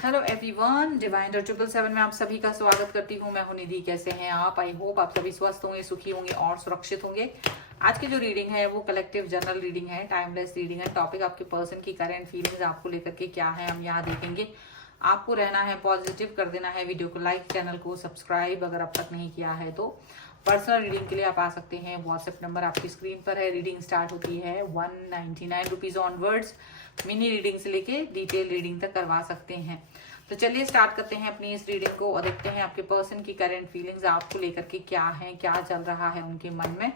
Hello everyone, divine 777 में आप सभी का स्वागत करती हूँ। मैं हूँ निधि। कैसे हैं आप? आई होप आप सभी स्वस्थ होंगे, सुखी होंगे और सुरक्षित होंगे। आज की जो रीडिंग है वो कलेक्टिव जनरल रीडिंग है, टाइमलेस रीडिंग है। टॉपिक आपके पर्सन की करंट फीलिंग्स आपको लेकर के क्या है हम यहाँ देखेंगे। आपको रहना है पॉजिटिव, कर देना है वीडियो को लाइक, चैनल को सब्सक्राइब अगर अब तक नहीं किया है तो। पर्सनल रीडिंग के लिए आप आ सकते हैं। व्हाट्सएप नंबर आपकी स्क्रीन पर है। रीडिंग स्टार्ट होती है 199 रुपीज ऑनवर्ड्स। मिनी रीडिंग से लेके डिटेल रीडिंग तक करवा सकते हैं। तो चलिए स्टार्ट करते हैं अपनी इस रीडिंग को और देखते हैं आपके पर्सन की करंट फीलिंग्स आपको लेकर के क्या है, क्या चल रहा है उनके मन में।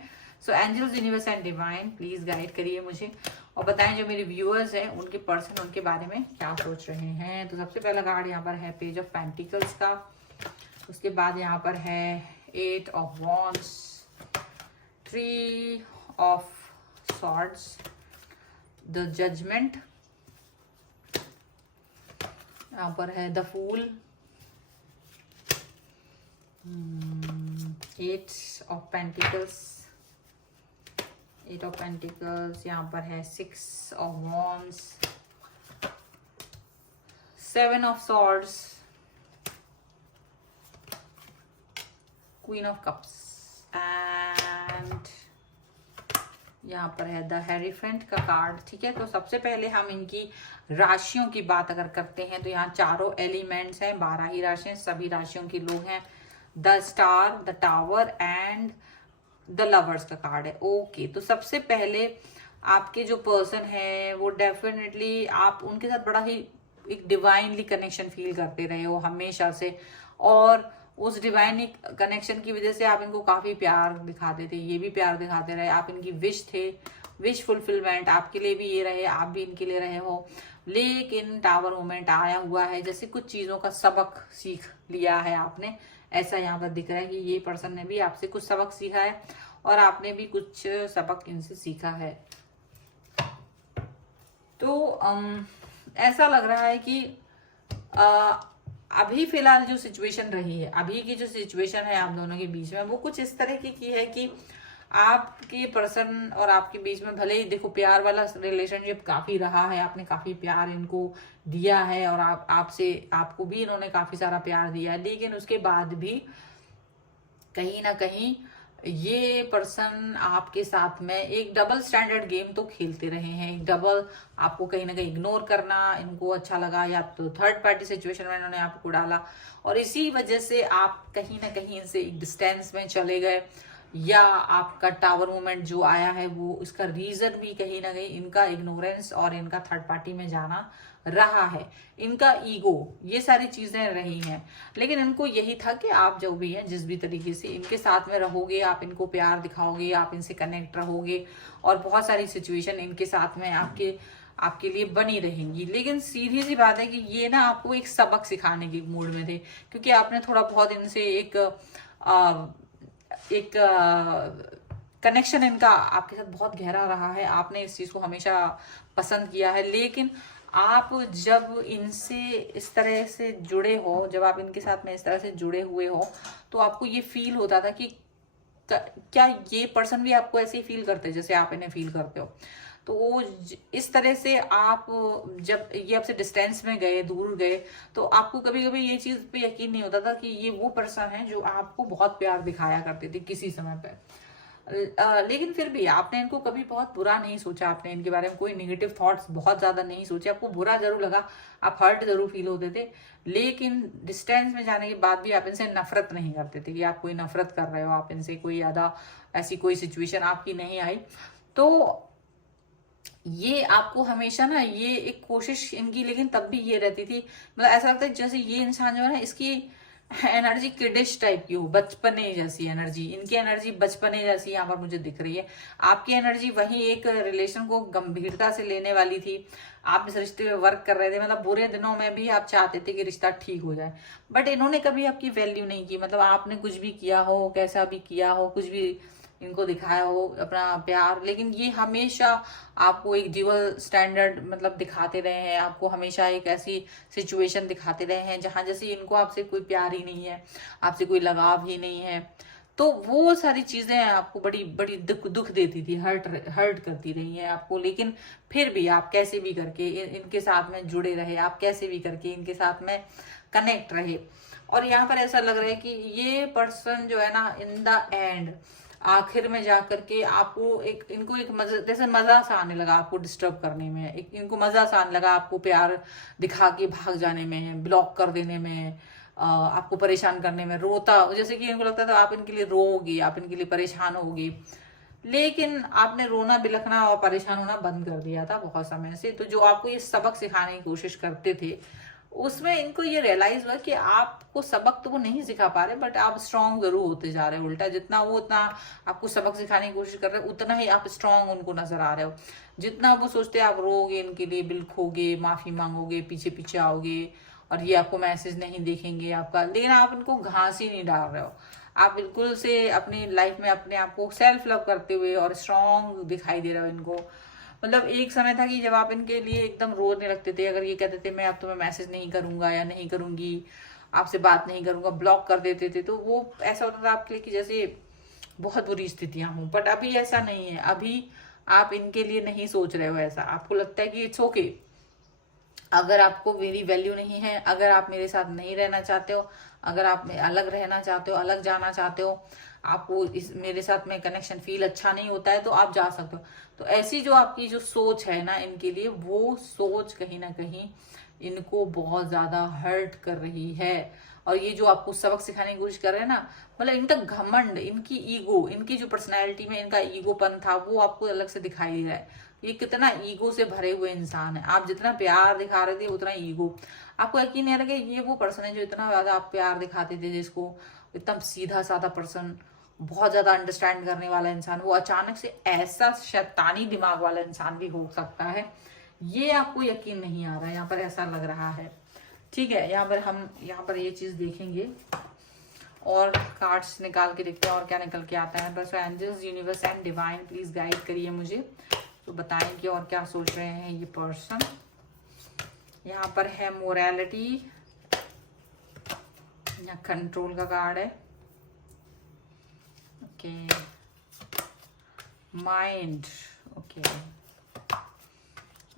So angels, universe and divine, please guide करिए मुझे और बताएं जो मेरे व्यूअर्स हैं उनके पर्सन उनके बारे में क्या सोच रहे हैं। तो सबसे पहला कार्ड यहाँ पर है पेज ऑफ पेंटिकल्स का। उसके बाद यहाँ पर है 8 of wands, 3 of swords, the judgement, यहाँ पर है the fool, 8 of pentacles, 8 of pentacles, यहाँ पर है 6 of wands, 7 of swords, queen of cups and यहाँ पर है द हेरीफेंट का कार्ड। ठीक है, तो सबसे पहले हम इनकी राशियों की बात अगर करते हैं तो यहाँ चारों एलिमेंट्स हैं, 12 ही राशियां, सभी राशियों के लोग हैं। The star, the tower and the lovers का कार्ड है। ओके, तो सबसे पहले आपके जो पर्सन है वो डेफिनेटली आप उनके साथ बड़ा ही एक डिवाइनली कनेक्शन फील करते रहे हो हमेशा से, और उस डिवाइन कनेक्शन की वजह से आप इनको काफी प्यार दिखाते थे, ये भी प्यार दिखाते रहे। आप इनकी विश थे, विश फुलफिलमेंट आपके लिए भी ये रहे, आप भी इनके लिए रहे हो। लेकिन टावर मोमेंट आया हुआ है, जैसे कुछ चीजों का सबक सीख लिया है आपने, ऐसा यहाँ पर दिख रहा है कि ये पर्सन ने भी आपसे कुछ सबक सीखा है और आपने भी कुछ सबक इनसे सीखा है। तो ऐसा लग रहा है कि अभी फिलहाल जो सिचुएशन रही है, अभी की जो सिचुएशन है आप दोनों के बीच में, वो कुछ इस तरह की है कि आपके पर्सन और आपके बीच में भले ही देखो प्यार वाला रिलेशनशिप काफी रहा है, आपने काफी प्यार इनको दिया है और आपको भी इन्होंने काफी सारा प्यार दिया है, लेकिन उसके बाद भी कहीं ना कहीं ये पर्सन आपके साथ में एक डबल स्टैंडर्ड गेम तो खेलते रहे हैं। एक डबल, आपको कहीं ना कहीं इग्नोर करना इनको अच्छा लगा, या तो थर्ड पार्टी सिचुएशन में इन्होंने आपको डाला और इसी वजह से आप कहीं ना कहीं इनसे एक डिस्टेंस में चले गए, या आपका टावर मूवमेंट जो आया है वो इसका रीजन भी कहीं ना कहीं इनका इग्नोरेंस और इनका थर्ड पार्टी में जाना रहा है, इनका ईगो, ये सारी चीजें रही हैं। लेकिन इनको यही था कि आप जो भी हैं, जिस भी तरीके से इनके साथ में रहोगे, आप इनको प्यार दिखाओगे, आप इनसे कनेक्ट रहोगे और बहुत सारी सिचुएशन इनके साथ में आपके लिए बनी रहेंगी। लेकिन सीधी सी बात है कि ये ना आपको एक सबक सिखाने के मूड में थे, क्योंकि आपने थोड़ा बहुत इनसे एक कनेक्शन इनका आपके साथ बहुत गहरा रहा है, आपने इस चीज को हमेशा पसंद किया है। लेकिन आप जब इनसे इस तरह से जुड़े हो, जब आप इनके साथ में इस तरह से जुड़े हुए हो, तो आपको ये फील होता था कि क्या ये पर्सन भी आपको ऐसे ही फील करते हैं जैसे आप इन्हें फील करते हो। तो वो इस तरह से आप जब ये आपसे डिस्टेंस में गए, दूर गए, तो आपको कभी कभी ये चीज पे यकीन नहीं होता था कि ये वो पर्सन है जो आपको बहुत प्यार दिखाया करते थे किसी समय पे। लेकिन फिर भी आपने इनको कभी बहुत बुरा नहीं सोचा, आपने इनके बारे में कोई निगेटिव थॉट्स बहुत ज्यादा नहीं सोचे। आपको बुरा जरूर लगा, आप हर्ट जरूर फील होते थे, लेकिन डिस्टेंस में जाने के बाद भी आप इनसे नफरत नहीं करते थे कि आप कोई नफरत कर रहे हो, आप इनसे कोई ज्यादा ऐसी कोई सिचुएशन आपकी नहीं आई। तो ये आपको हमेशा ना ये एक कोशिश इनकी, लेकिन तब भी ये रहती थी, मतलब ऐसा लगता है जैसे ये इंसान जो है ना, इसकी एनर्जी किडिश टाइप की हो, बचपने जैसी एनर्जी, इनकी एनर्जी बचपने जैसी यहाँ पर मुझे दिख रही है। आपकी एनर्जी वही एक रिलेशन को गंभीरता से लेने वाली थी, आप इस रिश्ते में वर्क कर रहे थे, मतलब बुरे दिनों में भी आप चाहते थे कि रिश्ता ठीक हो जाए, बट इन्होंने कभी आपकी वैल्यू नहीं की। मतलब आपने कुछ भी किया हो, कैसा भी किया हो, कुछ भी इनको दिखाया हो अपना प्यार, लेकिन ये हमेशा आपको एक ड्यूअल स्टैंडर्ड मतलब दिखाते रहे हैं, आपको हमेशा एक ऐसी सिचुएशन दिखाते रहे हैं जहां जैसे इनको आपसे कोई प्यार ही नहीं है, आपसे कोई लगाव ही नहीं है। तो वो सारी चीजें आपको बड़ी बड़ी दुख दुख देती थी, हर्ट करती रही है आपको, लेकिन फिर भी आप कैसे भी करके इनके साथ में जुड़े रहे, आप कैसे भी करके इनके साथ में कनेक्ट रहे। और यहाँ पर ऐसा लग रहा है कि ये पर्सन जो है ना, इन द एंड, आखिर में जाकर के आपको इनको एक मजा, जैसे मजा सा आने लगा आपको डिस्टर्ब करने में, इनको मजा सा आने लगा आपको प्यार दिखा के भाग जाने में, ब्लॉक कर देने में, आपको परेशान करने में, रोता, जैसे कि इनको लगता था आप इनके लिए रोओगी, आप इनके लिए परेशान होगी, लेकिन आपने रोना बिलखना और परेशान होना बंद कर दिया था बहुत समय से। तो जो आपको ये सबक सिखाने की कोशिश करते थे, उसमें इनको ये रियलाइज हुआ कि आपको सबक तो वो नहीं सिखा पा रहे, बट आप स्ट्रांग जरूर होते जा रहे हो। उल्टा जितना वो उतना आपको सबक सिखाने की कोशिश कर रहे हो, उतना ही आप स्ट्रांग उनको नजर आ रहे हो। जितना वो सोचते हैं आप रोगे इनके लिए, बिलखोगे, माफी मांगोगे, पीछे पीछे आओगे और ये आपको मैसेज नहीं देखेंगे आपका, लेकिन आप इनको घास ही नहीं डाल रहे हो। आप बिल्कुल से अपनी लाइफ में अपने आप को सेल्फ लव करते हुए और स्ट्रांग दिखाई दे रहे हो इनको। मतलब एक समय था कि जब आप इनके लिए एकदम रोने लगते थे, अगर ये कहते थे मैं अब तुम्हें मैसेज नहीं करूंगा या नहीं करूंगी, आपसे बात नहीं करूंगा, ब्लॉक कर देते थे, तो वो ऐसा होता था आपके लिए कि जैसे बहुत बुरी स्थितियां हों। बट अभी ऐसा नहीं है, अभी आप इनके लिए नहीं सोच रहे हो ऐसा, आपको लगता है कि इट्स ओके। अगर आपको मेरी वैल्यू नहीं है, अगर आप मेरे साथ नहीं रहना चाहते हो, अगर आप अलग रहना चाहते हो, अलग जाना चाहते हो, आपको इस मेरे साथ में कनेक्शन फील अच्छा नहीं होता है, तो आप जा सकते हो। तो ऐसी जो आपकी जो सोच है ना इनके लिए, वो सोच कहीं ना कहीं इनको बहुत ज्यादा हर्ट कर रही है। और ये जो आपको सबक सिखाने की कोशिश कर रहे हैं ना, मतलब इनका घमंड, इनकी ईगो, इनकी जो पर्सनैलिटी में इनका ईगोपन था, वो आपको अलग से दिखाई दे रहा है। ये कितना ईगो से भरे हुए इंसान है। आप जितना प्यार दिखा रहे थे उतना ईगो, आपको यकीन नहीं आ रहा कि ये वो पर्सन है जो इतना ज्यादा आप प्यार दिखाते थे, जिसको एकदम सीधा साधा पर्सन, बहुत ज्यादा अंडरस्टैंड करने वाला इंसान, वो अचानक से ऐसा शैतानी दिमाग वाला इंसान भी हो सकता है, ये आपको यकीन नहीं आ रहा है। यहाँ पर ऐसा लग रहा है, ठीक है। यहाँ पर ये चीज देखेंगे और कार्ड्स निकाल के देखते हैं और क्या निकल के आता है। बस angels, universe and divine please guide करिए मुझे, तो बताएं कि और क्या सोच रहे हैं ये पर्सन। यहाँ पर है मोरालिटी, यहाँ कंट्रोल का कार्ड है, ओके, माइंड, ओके,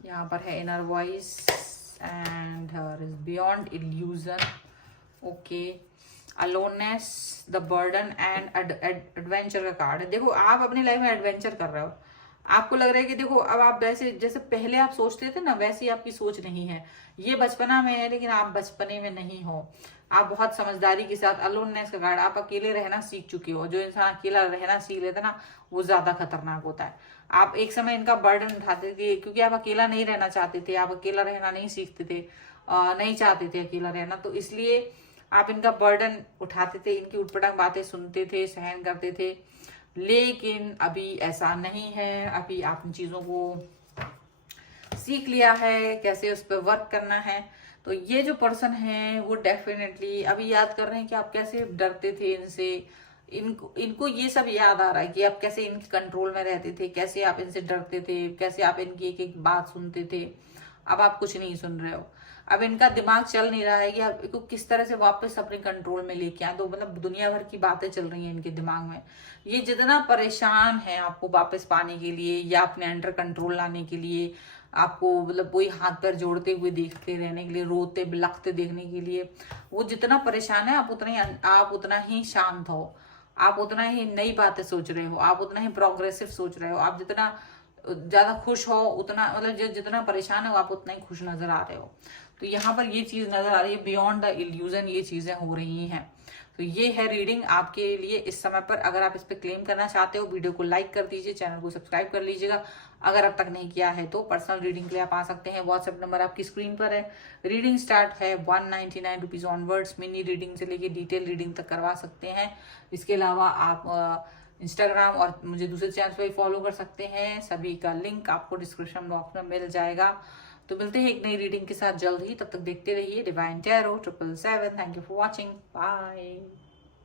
यहाँ पर है inner voice and her is beyond illusion, okay, aloneness, the burden and adventure का कार्ड है। देखो आप अपनी लाइफ में एडवेंचर कर रहे हो, आपको लग रहा है कि देखो अब आप वैसे जैसे पहले आप सोचते थे ना, वैसी आपकी सोच नहीं है। ये बचपना में है, लेकिन आप बचपने में नहीं हो, आप बहुत समझदारी के साथ, अलोननेस का कार्ड, आप अकेले रहना सीख चुके हो। जो इंसान अकेला रहना सीख लेता ना, वो ज्यादा खतरनाक होता है। आप एक समय इनका बर्डन उठाते थे, क्योंकि आप अकेला नहीं रहना चाहते थे, आप अकेला रहना नहीं सीखते थे, नहीं चाहते थे अकेला रहना, तो इसलिए आप इनका बर्डन उठाते थे, इनकी उटपटांग बातें सुनते थे, सहन करते थे। लेकिन अभी ऐसा नहीं है, अभी आप इन चीजों को सीख लिया है कैसे उस पर वर्क करना है। तो ये जो पर्सन है वो डेफिनेटली अभी याद कर रहे हैं कि आप कैसे डरते थे इनसे, इनको ये सब याद आ रहा है कि आप कैसे इनके कंट्रोल में रहते थे, कैसे आप इनसे डरते थे, कैसे आप इनकी एक एक बात सुनते थे। अब आप कुछ नहीं सुन रहे हो, अब इनका दिमाग चल नहीं रहा है कि आप इसको किस तरह से वापस अपने कंट्रोल में लेके आए। तो मतलब दुनिया भर की बातें चल रही हैं इनके दिमाग में। ये जितना परेशान है आपको वापस पाने के लिए या अपने अंडर कंट्रोल लाने के लिए, आपको मतलब वही हाथ पैर जोड़ते हुए देखते रहने के लिए, रोते बिलखते देखने के लिए, वो जितना परेशान है आप उतना ही शांत हो, आप उतना ही नई बातें सोच रहे हो, आप उतना ही प्रोग्रेसिव सोच रहे हो। आप जितना ज्यादा खुश हो उतना, मतलब जितना परेशान हो आप उतना ही खुश नजर आ रहे हो। तो यहाँ पर ये चीज नजर आ रही है, बियॉन्ड द इल्यूजन ये चीजें हो रही हैं। तो ये है रीडिंग आपके लिए इस समय पर। अगर आप इस पर क्लेम करना चाहते हो, वीडियो को लाइक कर दीजिए, चैनल को सब्सक्राइब कर लीजिएगा अगर अब तक नहीं किया है। तो पर्सनल रीडिंग के लिए आप आ सकते हैं, व्हाट्सएप नंबर आपकी स्क्रीन पर है। रीडिंग स्टार्ट है 199 रुपीज ऑनवर्ड्स, मिनी रीडिंग से लेके डिटेल रीडिंग तक करवा सकते हैं। इसके अलावा आप इंस्टाग्राम और मुझे दूसरे चैनल पे फॉलो कर सकते हैं, सभी का लिंक आपको डिस्क्रिप्शन बॉक्स में मिल जाएगा। तो मिलते हैं एक नई रीडिंग के साथ जल्द ही, तब तक देखते रहिए divine tarot 777। Thank you for watching, bye.